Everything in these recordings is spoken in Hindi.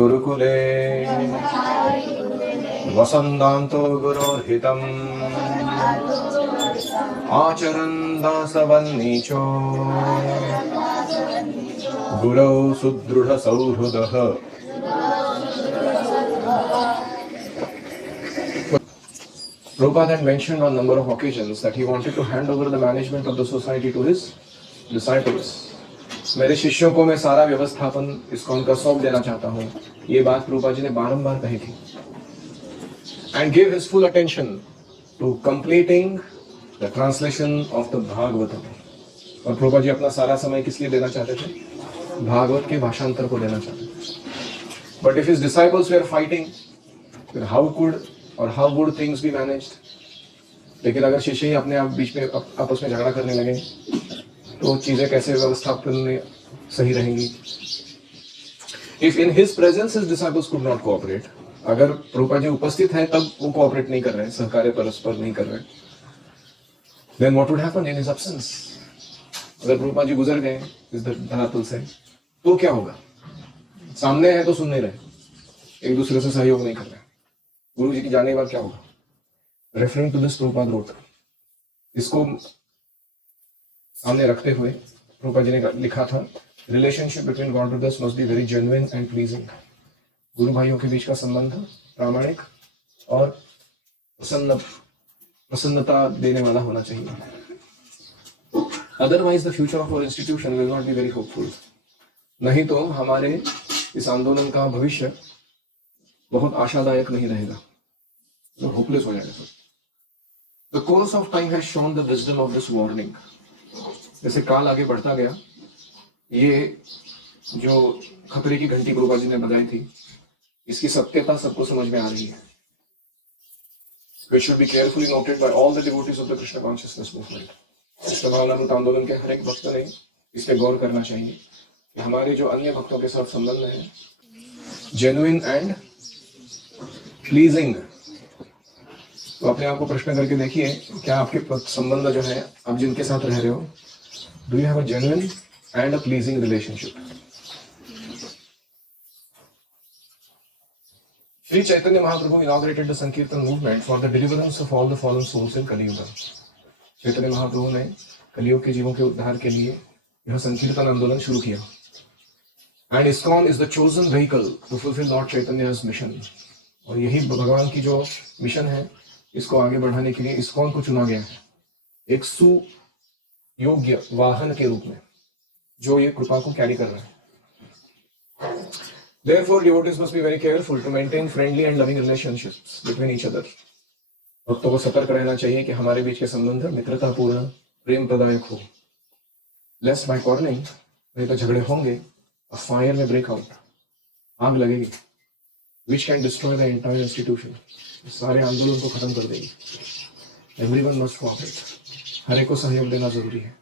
गुरुकुले वसन्तान्तो गुरोर्हितम् आचरन् दासवन्नीचो गुरौ सुदृढसौहृदः। Prabhupada had mentioned on a number of occasions that he wanted to hand over the management of the society to his disciples. मेरे शिष्यों को मैं सारा व्यवस्थापन इस्कॉन का सौंप देना चाहता हूँ, ये बात प्रभुपाद जी ने बारंबार कही थी. And give his full attention to completing the translation of the Bhagavatam. और प्रभुपाद जी अपना सारा समय किस लिए देना चाहते थे? भागवत के भाषांतर को देना चाहते थे. But if his disciples were fighting, then how could और how would things be managed? लेकिन अगर शिष्य ही अपने आप बीच में आपस में झगड़ा करने लगे तो चीजें कैसे व्यवस्थापन में सही रहेंगी? If in his presence his disciples could not cooperate, अगर प्रभुपाद जी उपस्थित हैं तब वो कोऑपरेट नहीं कर रहे हैं, सहकार्य परस्पर नहीं कर रहे हैं, then what would happen in his absence? अगर प्रभुपाद जी गुजर गए इस धरातल से तो क्या होगा? सामने है तो सुन नहीं रहे, एक दूसरे से सहयोग नहीं कर रहे, गुरु जी की जाने के बाद क्या होगा? Referring to this Prabhupada wrote, इसको सामने रखते हुए प्रभुपाद जी ने लिखा था, relationship between god brothers must be very genuine and pleasing. गुरु भाइयों के बीच का संबंध प्रामाणिक और प्रसन्नता देने वाला होना चाहिए. Otherwise the future of our institution will not be very hopeful. नहीं तो हमारे इस आंदोलन का भविष्य बहुत आशादायक नहीं रहेगा, तो होपलेस हो जाएगा. The course of time has shown the wisdom of this warning. जैसे काल आगे बढ़ता गया, ये जो खतरे की घंटी प्रभुपाद जी ने बजाई थी, इसकी सत्यता सबको समझ में आ रही है. Which should be carefully noted by all the devotees of the Krishna consciousness movement. Krishna भावनामृत आंदोलन के हर एक भक्त ने इस पे गौर करना चाहिए कि हमारे जो अन्य भक्तों के साथ संबंध है जेन्युइन एंड प्लीजिंग. तो अपने आप को प्रश्न करके देखिए, क्या आपके संबंध जो है आप जिनके साथ रह रहे हो, do you have a genuine and a pleasing relationship? Sri Chaitanya Mahaprabhu inaugurated the Sankirtan movement for the deliverance of all the fallen souls in Kali Yuga. Chaitanya Mahaprabhu ने कलियुग के जीवों के उद्धार के लिए यह संकीर्तन आंदोलन शुरू किया. And ISKCON is the chosen vehicle to fulfill Lord Chaitanya's mission. और यही भगवान की जो मिशन है, इसको आगे बढ़ाने के लिए ISKCON को चुना गया है, एक सुयोग्य वाहन के रूप में जो ये कृपा को कैरी कर रहा है. Therefore, devotees must be very careful to maintain friendly and loving relationships between each other. भक्तों को सतर्क रहना चाहिए कि हमारे बीच के संबंध मित्रतापूर्ण, प्रेम प्रदायक हो. Lest by quarreling, नहीं तो झगड़े होंगे, a fire may break out, आग लगेगी, which can destroy the entire institution. सारे आंदोलन को खत्म कर देगी. Everyone must cooperate. हर एक को सहयोग देना जरूरी है.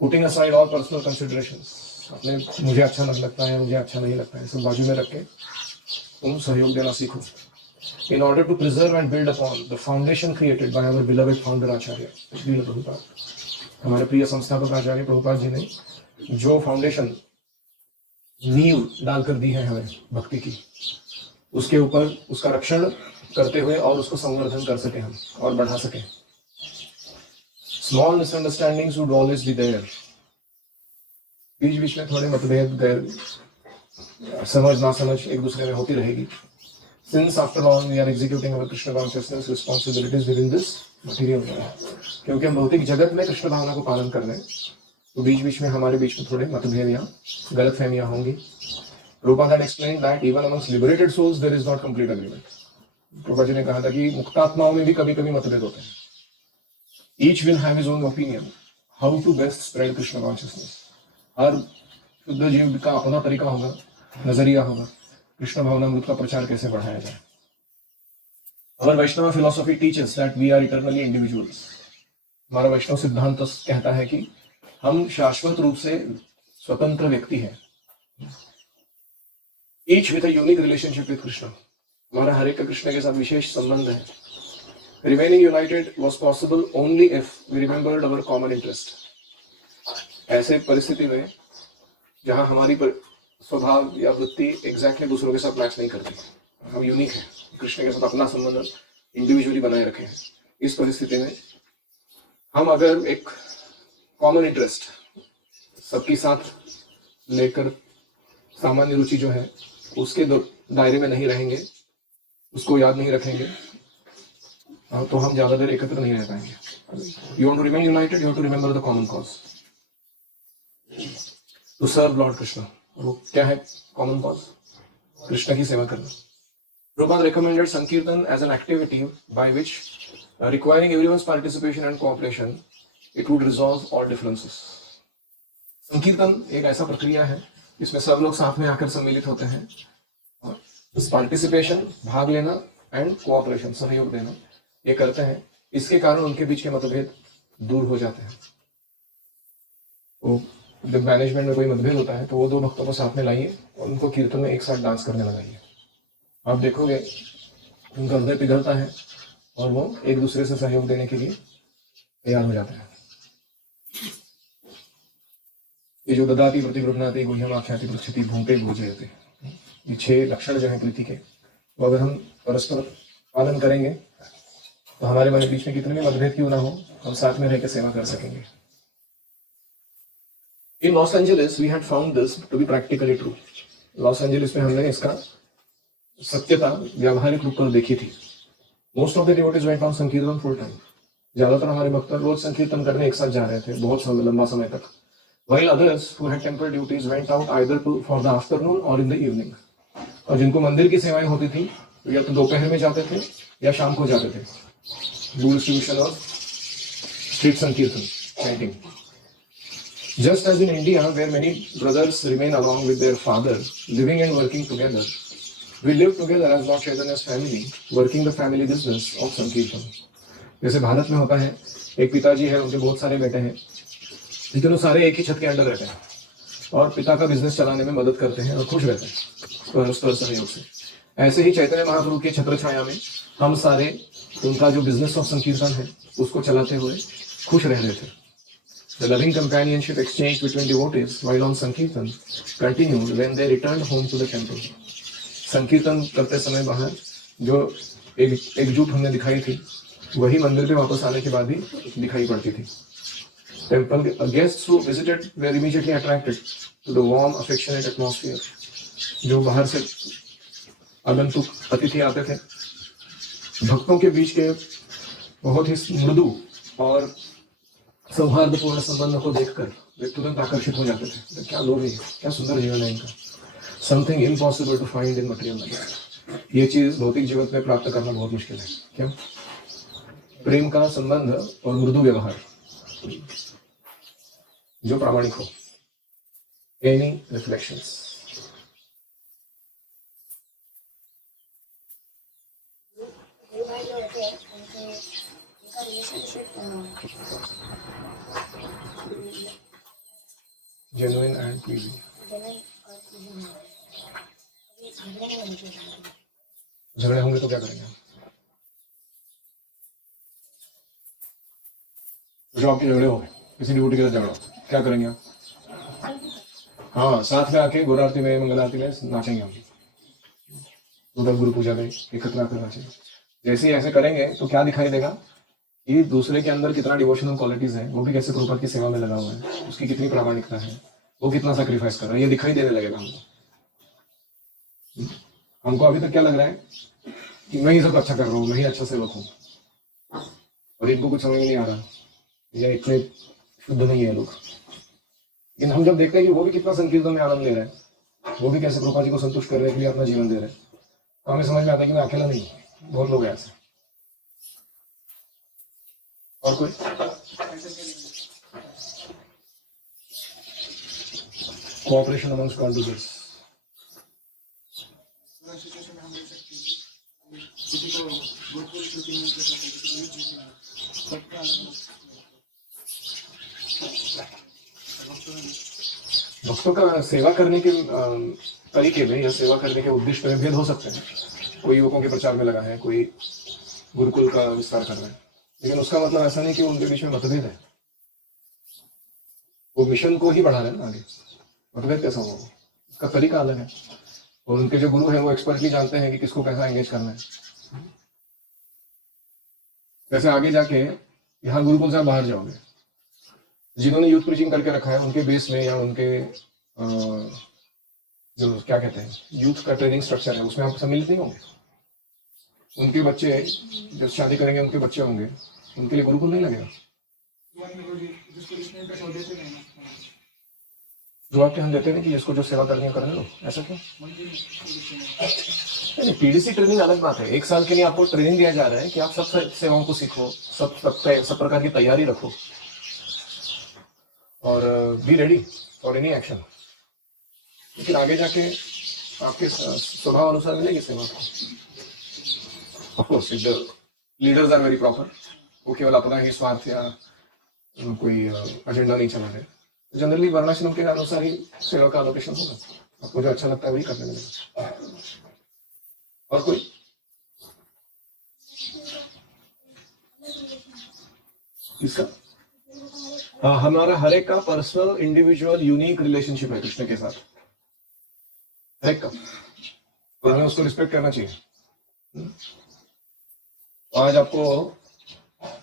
Putting aside all personal considerations, अपने मुझे अच्छा नहीं लगता है, मुझे अच्छा नहीं लगता है, सब बाजू में रख के तुम सहयोग देना सीखो. In order to preserve and build upon the foundation created by our beloved founder Acharya, Srila Prabhupada, हमारे प्रिय संस्थापक आचार्य प्रभुपाद जी ने जो फाउंडेशन नींव डालकर दी है हमें भक्ति की, उसके ऊपर उसका रक्षण करते हुए और उसको संवर्धन कर सके हम और बढ़ा सके. Small misunderstandings would always be there. बीच बीच में थोड़े मतभेद, गैर समझ ना समझ एक दूसरे में होती रहेगी. Since after all we are executing our Krishna consciousness responsibilities within this material world, क्योंकि हम भौतिक जगत में कृष्ण भावना को पालन कर रहे हैं, तो बीच बीच में हमारे बीच में थोड़े मतभेद या गलतफहमियां होंगी. Prabhupada had explained that even amongst liberated souls there is not complete agreement. Prabhupada ji ने कहा था कि मुक्तात्माओं में भी कभी कभी मतभेद होते हैं. Each will have his own opinion how to best spread Krishna consciousness. हर शुद्ध जीव का अपना तरीका होगा, नजरिया होगा, कृष्ण भावनामृत का प्रचार कैसे बढ़ाया जाए. Our Vaishnava philosophy teaches that we are eternally individuals. हमारा वैष्णव सिद्धांत कहता है कि हम शाश्वत रूप से स्वतंत्र व्यक्ति हैं. Each with a unique relationship with Krishna. हमारा हर एक का कृष्ण के साथ विशेष संबंध है. Remaining united was possible only if we remembered our common interest. ऐसे परिस्थिति में जहां हमारी स्वभाव या वृत्ति एग्जैक्टली दूसरों के साथ मैच नहीं करती। हम यूनिक हैं, कृष्ण के साथ अपना संबंध इंडिविजुअली बनाए रखे हैं। इस परिस्थिति में हम अगर एक कॉमन इंटरेस्ट सबके साथ लेकर सामान्य रुचि जो है उसके दायरे में नहीं रहेंगे, उसको याद नहीं रखेंगे, तो हम ज्यादा देर एकत्र नहीं रह पाएंगे। You want to remain united, you have to remember the common cause, to serve lord Krishna. वो क्या है कॉमन कॉज? कृष्ण की सेवा करना। Prabhupada recommended Sankirtan as an activity by which, requiring everyone's participation and cooperation, it would resolve all differences. संकीर्तन एक ऐसा प्रक्रिया है जिसमें सब लोग साथ में आकर सम्मिलित होते हैं और इस पार्टिसिपेशन, भाग लेना एंड कोऑपरेशन, सहयोग देना, ये करते हैं। इसके कारण उनके बीच के मतभेद दूर हो जाते हैं। तो जब मैनेजमेंट में कोई मतभेद होता है तो वो दो भक्तों को साथ में लाइए और उनको कीर्तन में एक साथ डांस करने लगाइए। आप देखोगे उनका हृदय पिघलता है और वो एक दूसरे से सहयोग देने के लिए तैयार हो जाते हैं। ये जो ददाति प्रतिगृह्णाति गुह्यम आख्याति पृच्छति भूते भोजयते, ये 6 लक्षण जो है प्रीति के, वो अगर हम परस्पर पालन करेंगे तो हमारे मन बीच में कितने भी मतभेद क्यों ना हो, हम साथ में रहकर सेवा कर सकेंगे। In Los Angeles we had found this to be practically true. Los Angeles में हमने इसका सत्यता व्यावहारिक रूप पर देखी थी। Most of the devotees went on sankirtan full time. ज्यादातर हमारे भक्त रोज संकीर्तन करने एक साथ जा रहे थे बहुत लंबा समय तक। While others who had temple duties went out either for the afternoon or in the evening. और जिनको मंदिर की सेवाएं होती थी या तो दोपहर में जाते थे या शाम को जाते थे। Good distribution of street संकीर्तन, chanting. Just as in India, where many brothers remain along with their father, living and working together, we live together as Lord Chaitanya's family, working the family business of Sankirtan. जैसे भारत में होता है, एक पिताजी है, उनके बहुत सारे बेटे हैं, लेकिन वो सारे एक ही छत के अंडर रहते हैं और पिता का बिजनेस चलाने में मदद करते हैं और खुश रहते हैं परस्पर सहयोग से। ऐसे ही चैतन्य महाप्रभु के छत्र छाया में हम सारे उनका जो बिजनेस ऑफ संकीर्तन है उसको चलाते हुए खुश रह रहे थे। The loving companionship exchanged between devotees while on Sankirtan continued when they returned home to the temple. संकीर्तन करते समय बाहर जो एकजुट हमने दिखाई थी वही मंदिर पे वापस आने के बाद भी दिखाई पड़ती थी। Temple guests who visited were immediately attracted to the warm, affectionate atmosphere. जो बाहर से आगंतुक अतिथि आते थे, भक्तों के बीच के बहुत ही मृदु और सौहार्दपूर्ण संबंध को देखकर वे तुरंत आकर्षित हो जाते थे। क्या लोग हैं, क्या सुंदर जीवन है इनका। Something impossible to find in material life. ये चीज भौतिक जीवन में प्राप्त करना बहुत मुश्किल है। क्यों? प्रेम का संबंध और मृदु व्यवहार जो प्रामाणिक हो। Any reflections? Genuine and pleasing. झगड़े होंगे तो क्या करेंगे? जो आपके झगड़े हो गए किसी ड्यूटी के साथ झगड़ा, क्या करेंगे आप? हाँ, साथ में आके गौर आरती में, मंगल आरती में नाचेंगे हम, उधर गुरु पूजा में एकत्र आकर नाचेंगे। जैसे ही ऐसे करेंगे तो क्या दिखाई देगा कि दूसरे के अंदर कितना डिवोशनल क्वालिटीज है, वो भी कैसे प्रभुपाद की सेवा में लगा हुआ है, उसकी कितनी प्रामाणिकता है, वो कितना सैक्रिफाइस कर रहा है, ये दिखाई देने लगेगा हमको। हमको अभी तक क्या लग रहा है कि मैं ही सब अच्छा कर रहा हूँ, मैं ही अच्छा सेवक हूँ, और इनको कुछ समझ में नहीं आ रहा या इतने शुद्ध नहीं है लोग। लेकिन हम जब देखते हैं कि वो भी कितना संकीर्तन में आनंद ले रहे हैं, वो भी कैसे प्रभुपाद जी को संतुष्ट करने के लिए अपना जीवन दे रहे हैं, तो हमें समझ में आता है कि मैं अकेला नहीं, बहुत लोग हैं ऐसे। और कोई कोऑपरेशन अमंग्स कॉन्ट्रीब्यूटर्स। भक्तों का सेवा करने के तरीके में या सेवा करने के उद्देश्य में भेद हो सकते हैं। कोई युवकों के प्रचार में लगा है, कोई गुरुकुल का विस्तार कर रहा है, लेकिन उसका मतलब ऐसा नहीं कि उनके बीच में मतभेद है। वो मिशन को ही बढ़ा रहे हैं ना आगे, मतभेद कैसा होगा? उसका तरीका अलग है, और उनके जो गुरु हैं वो एक्सपर्टली जानते हैं कि किसको कैसा एंगेज करना है। वैसे आगे जाके यहाँ गुरुकुल से आप बाहर जाओगे, जिन्होंने यूथ प्रीचिंग करके रखा है उनके बेस में या उनके जो क्या कहते हैं यूथ का ट्रेनिंग स्ट्रक्चर है उसमें आप सम्मिलित नहीं होंगे। उनके बच्चे जब शादी करेंगे उनके बच्चे होंगे, उनके लिए गुरुकुल नहीं लगेगा। जो आपके हम देते हैं कि इसको जो सेवा करनी है करने लो, ऐसा क्यों? नहीं, पीडीसी ट्रेनिंग अलग बात है। 1 साल के लिए आपको ट्रेनिंग दिया जा रहा है कि आप सब सेवाओं को सीखो, सब प्रकार की तैयारी रखो और be ready for any action. लेकिन आगे जाके आपके स्वभाव अनुसार मिलेगी सेवा को। Of course if the leaders are very proper, वो केवल अपना ही स्वार्थ या कोई एजेंडा नहीं चला रहे, जनरली वर्णाश्रम के अनुसार ही सेवा का एलोकेशन होगा। आपको जो अच्छा लगता है वही करने मिलेगा। और कोई? इसका हाँ, हमारा हर एक का पर्सनल इंडिविजुअल यूनिक रिलेशनशिप है कृष्ण के साथ, हर एक का, और हमें उसको रिस्पेक्ट करना चाहिए। आज आपको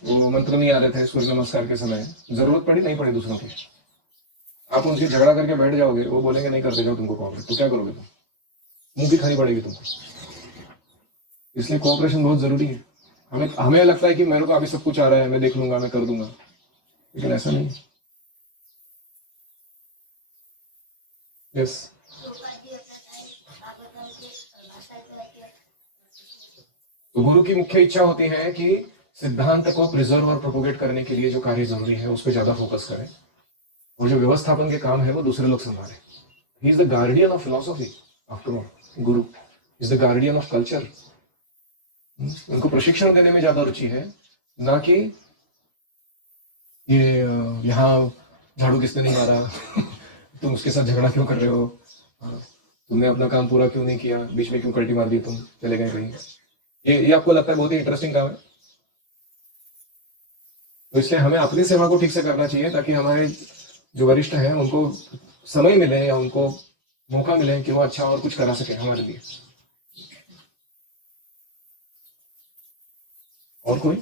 वो मंत्र नहीं आ रहे थे सूर्य नमस्कार के समय, जरूरत पड़ी नहीं पड़ी दूसरों की, आप उनसे झगड़ा करके बैठ जाओगे, वो बोलेंगे नहीं करते जाओ तुमको कोऑपरेट, तो क्या करोगे तुम? मुंह भी खानी पड़ेगी तुमको। इसलिए कोऑपरेशन बहुत जरूरी है। हमें लगता है कि मेरे को अभी सब कुछ आ रहा है, मैं देख लूंगा, मैं कर दूंगा, लेकिन ऐसा नहीं। यस, तो गुरु की मुख्य इच्छा होती है कि सिद्धांत को प्रिजर्व और प्रोपोगेट करने के लिए जो कार्य जरूरी है उस पर ज्यादा फोकस करें, और जो व्यवस्थापन के काम है वो दूसरे लोग संभालें। He is the guardian of philosophy, after all guru is the guardian of culture. उनको प्रशिक्षण देने में ज्यादा रुचि है, ना कि ये यहाँ झाड़ू किसने नहीं मारा तुम उसके साथ झगड़ा क्यों कर रहे हो, तुमने अपना काम पूरा क्यों नहीं किया, बीच में क्यों कल्टी मार दी, तुम चले गए कहीं। ये आपको लगता है बहुत ही इंटरेस्टिंग काम है, तो इसलिए हमें अपनी सेवा को ठीक से करना चाहिए ताकि हमारे जो वरिष्ठ हैं उनको समय मिले या उनको मौका मिले कि वो अच्छा और कुछ करा सके हमारे लिए। और कोई?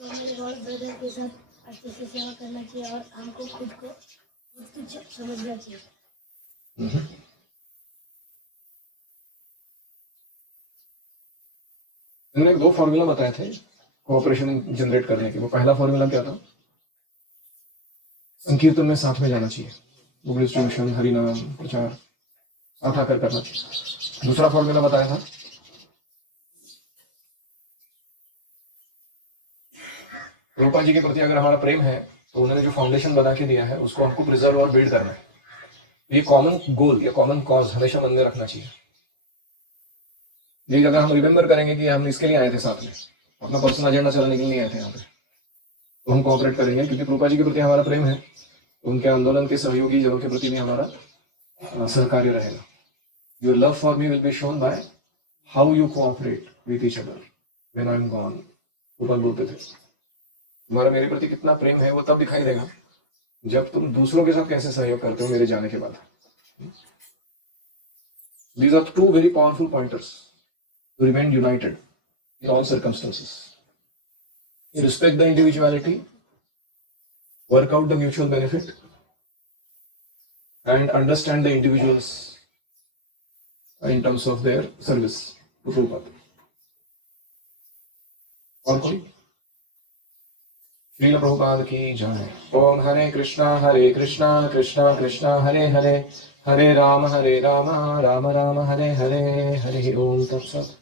हमारे गॉड ब्रदर के साथ अच्छे से सेवा करना चाहिए और हमको खुद को बहुत कुछ समझना चाहिए। मैंने 2 फॉर्मूला बताए थे कोऑपरेशन जनरेट करने के। वो पहला फॉर्मूला क्या था? संकीर्तन में साथ में जाना चाहिए, बुक डिस्ट्रीब्यूशन, हरिनाम प्रचार साथ आकर करना चाहिए। दूसरा फॉर्मूला बताया था रूपा जी के प्रति अगर हमारा प्रेम है तो उन्होंने जो फाउंडेशन बना के दिया है उसको हमको प्रिजर्व और बिल्ड करना है। ये कॉमन गोल या कॉमन कॉज हमेशा मन में रखना चाहिए। ये अगर हम रिमेंबर करेंगे कि हम इसके लिए आए थे साथ में, अपना पर्सनल एजेंडा चलाने के लिए नहीं आए थे यहाँ पे, तो हम कोऑपरेट करेंगे क्योंकि रूपा जी के प्रति हमारा प्रेम है। उनके आंदोलन के सहयोगी जनों के प्रति भी हमारा सहकार्य रहेगा। Your love for me will be shown by how you cooperate with each other when I am gone. Rupa बोलते थे तुम्हारा मेरे प्रति कितना प्रेम है वो तब दिखाई देगा जब तुम दूसरों के साथ कैसे सहयोग करते हो मेरे जाने के बाद। These are 2 very powerful pointers to remain united in all circumstances. Respect the individuality, work out the mutual benefit, and understand the individuals in terms of their service to Prabhupada. और कोई? श्रील प्रभुपाद की जय। ओम हरे कृष्णा कृष्णा कृष्णा हरे हरे, हरे राम राम राम हरे हरे, हरि ओम तत्सत।